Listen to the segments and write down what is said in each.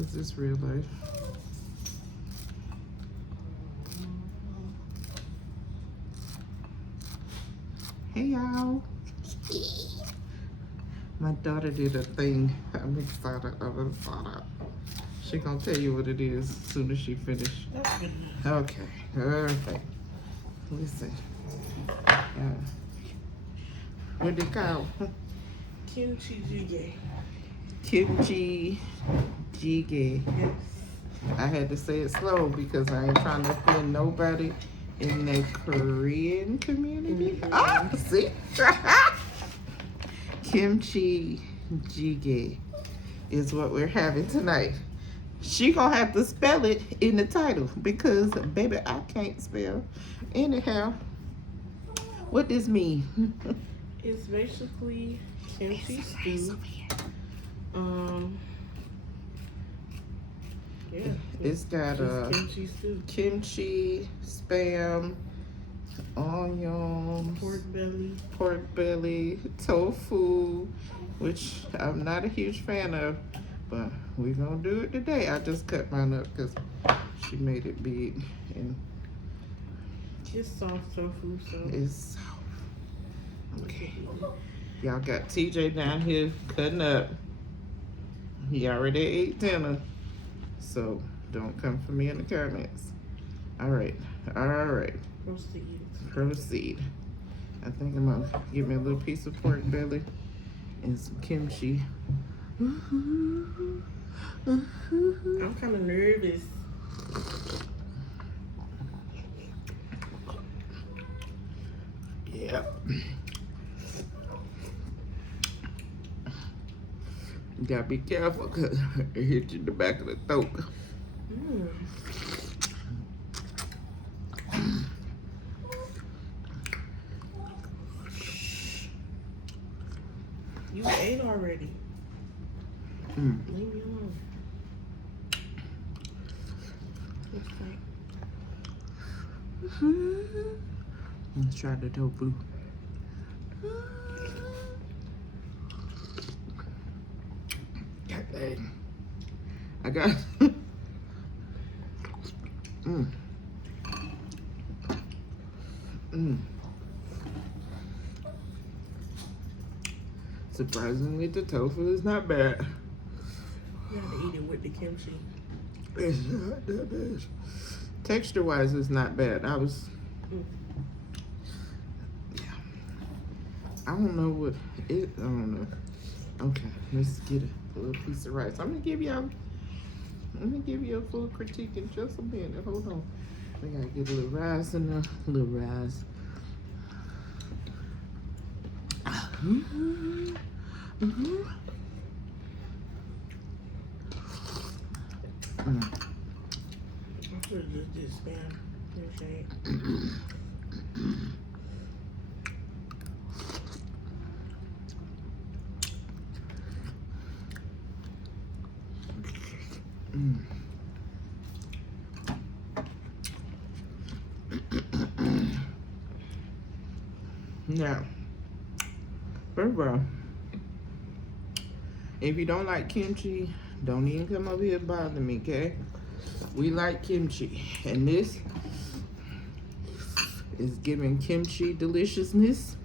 Is this real life? Hey y'all. My daughter did a thing. I'm excited. She gonna tell you what it is as soon as she finish. Okay. Perfect. Let me see. What they call? Kimchi Jjigae. Kimchi Jjigae. Yes. I had to say it slow because I ain't trying to offend nobody in the Korean community. Ah, see? Kimchi Jjigae is what we're having tonight. She gonna have to spell it in the title because, baby, I can't spell. Anyhow, what does mean? It's basically kimchi stew. Yeah. It's got kimchi stew. Kimchi, spam, onions, pork belly, tofu, which I'm not a huge fan of, but we're gonna do it today. I just cut mine up because she made it big and it's soft tofu, so it's soft. Okay. Y'all got TJ down here cutting up. He already ate dinner, so don't come for me in the comments. All right. Proceed. I think I'm gonna give me a little piece of pork belly and some kimchi. I'm kind of nervous. Yeah. You gotta be careful because it hit you in the back of the throat. You ate already. Leave me alone. Let's try the tofu. I got Surprisingly, the tofu is not bad. You gotta eat it with the kimchi. It's not that bad. Texture-wise, it's not bad. I don't know what it. I don't know. Okay, let's get a little piece of rice. I'm gonna give you a full critique in just a minute. Hold on. We gotta get a little rice in there. A little rice. I should have just did spam. Now, first of all, if you don't like kimchi, don't even come over here and bother me, okay? We like kimchi, and this is giving kimchi deliciousness.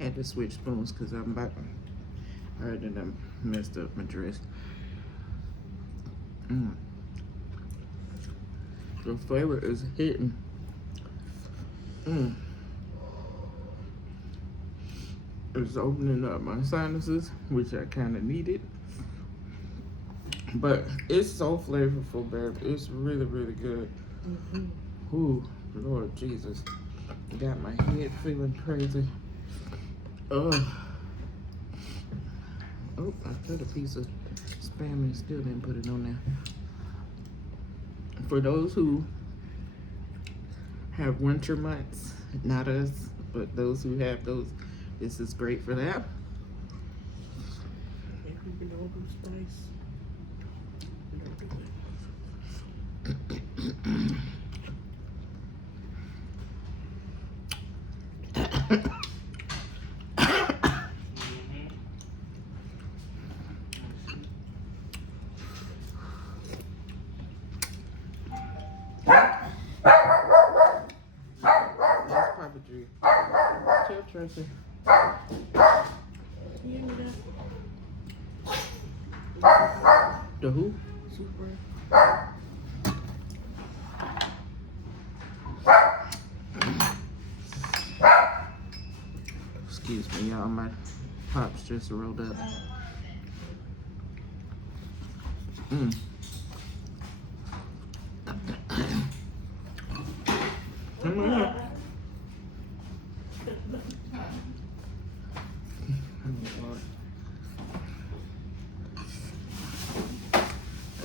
Had to switch spoons because I'm about to. I heard that I messed up my dress. The flavor is hitting. It's opening up my sinuses, which I kind of needed. But it's so flavorful, babe. It's really, really good. Ooh, Lord Jesus. Got my head feeling crazy. Oh, I cut a piece of spam and still didn't put it on there. For those who have winter months, not us, but those who have those, this is great for that. If you can open spice, Tell Tracy. You hear me that? The who? Super. Excuse me, y'all. My pops just rolled up. Mm. Come on.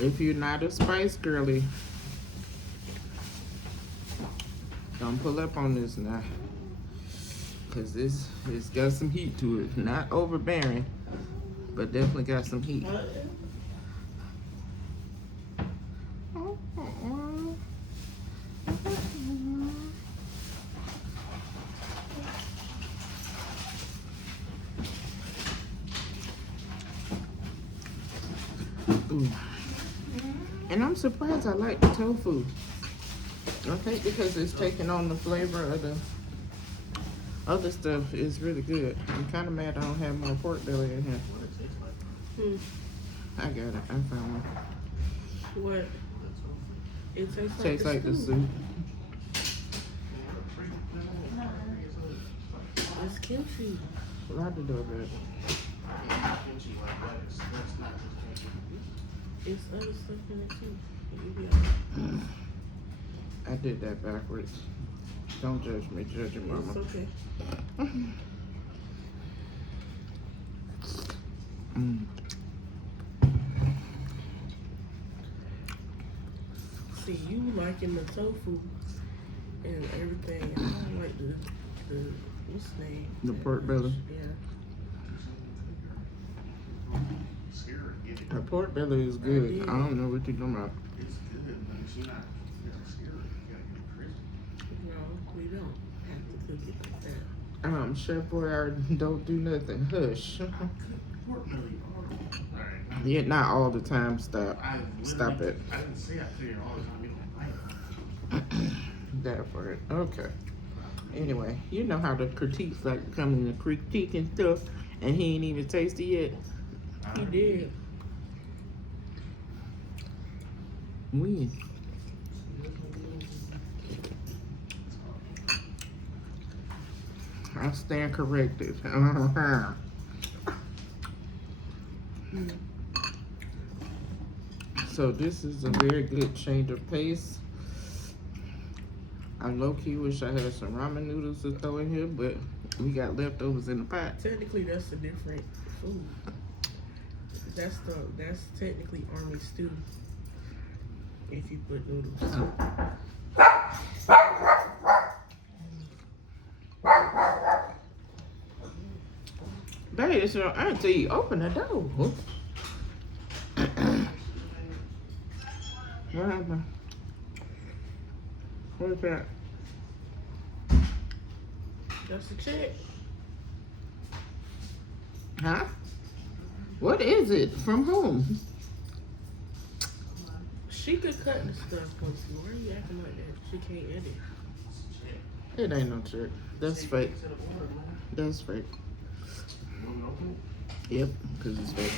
If you're not a spice girly, don't pull up on this now. Cause it's got some heat to it. Not overbearing, but definitely got some heat. Ooh. And I'm surprised I like the tofu. I think because it's taking on the flavor of the other stuff is really good. I'm kind of mad I don't have more pork belly in here. I got it. I found one. What? It Tastes like the soup. It's kimchi. Lock the door, baby. It's other stuff in it too. You'll be I did that backwards. Don't judge me, judge your mama. It's okay. See, you liking the tofu and everything. I don't like the what's the name? The pork belly. Yeah. The pork belly is good. I don't know what you're talking about. No, we don't have to cook it like that. Chef Boyardee don't do nothing. Hush. Yeah, not all the time. Stop. Stop it. I didn't say I figure all the time. You don't like it. That for it. Okay. Anyway, you know how the critiques like come in the critique and stuff, and he ain't even tasted yet. He did. When? I stand corrected. So this is a very good change of pace. I low-key wish I had some ramen noodles to throw in here, but we got leftovers in the pot. Technically, that's a different food. That's technically army stew. If you put noodles. Babe, it's your auntie. Open the door. What happened? What's that? That's a check. Huh? What is it? From whom? She could cut the stuff, Quincy. Why are you acting like that? She can't edit. It ain't no trick. That's fake. That's fake. Yep, because it's fake.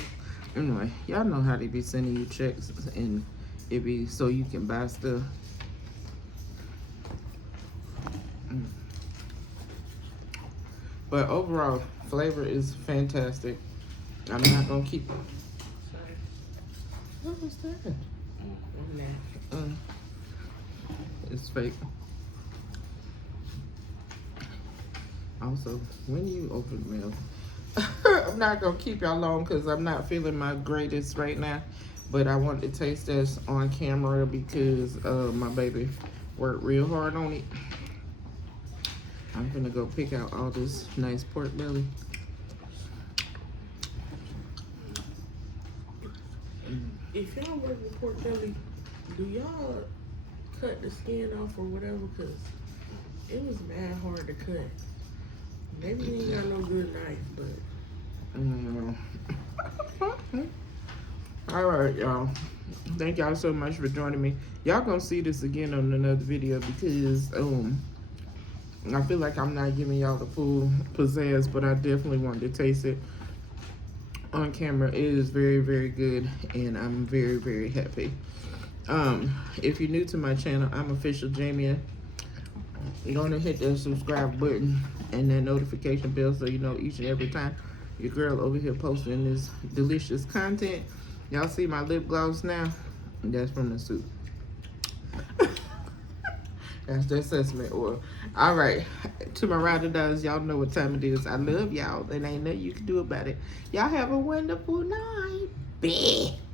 Anyway, y'all know how they be sending you checks and it be so you can buy stuff. But overall, flavor is fantastic. I'm not gonna keep it. Sorry. What was that? I'm not. It's fake. Also, when you open mail, I'm not gonna keep y'all long because I'm not feeling my greatest right now. But I want to taste this on camera because my baby worked real hard on it. I'm gonna go pick out all this nice pork belly. If y'all work with pork belly, do y'all cut the skin off or whatever? Because it was mad hard to cut. Maybe you ain't got no good knife, but. All right, y'all. Thank y'all so much for joining me. Y'all gonna see this again on another video because I feel like I'm not giving y'all the full pizzazz, but I definitely wanted to taste it on camera. It is very, very good, and I'm very, very happy. If you're new to my channel, I'm Official Jamie. You're gonna hit that subscribe button and that notification bell so you know each and every time your girl over here posting this delicious content. Y'all see my lip gloss now? That's from the soup. That's that sesame oil. All right, to my ride or dies, y'all know what time it is. I love y'all, and ain't nothing you can do about it. Y'all have a wonderful night. Bye.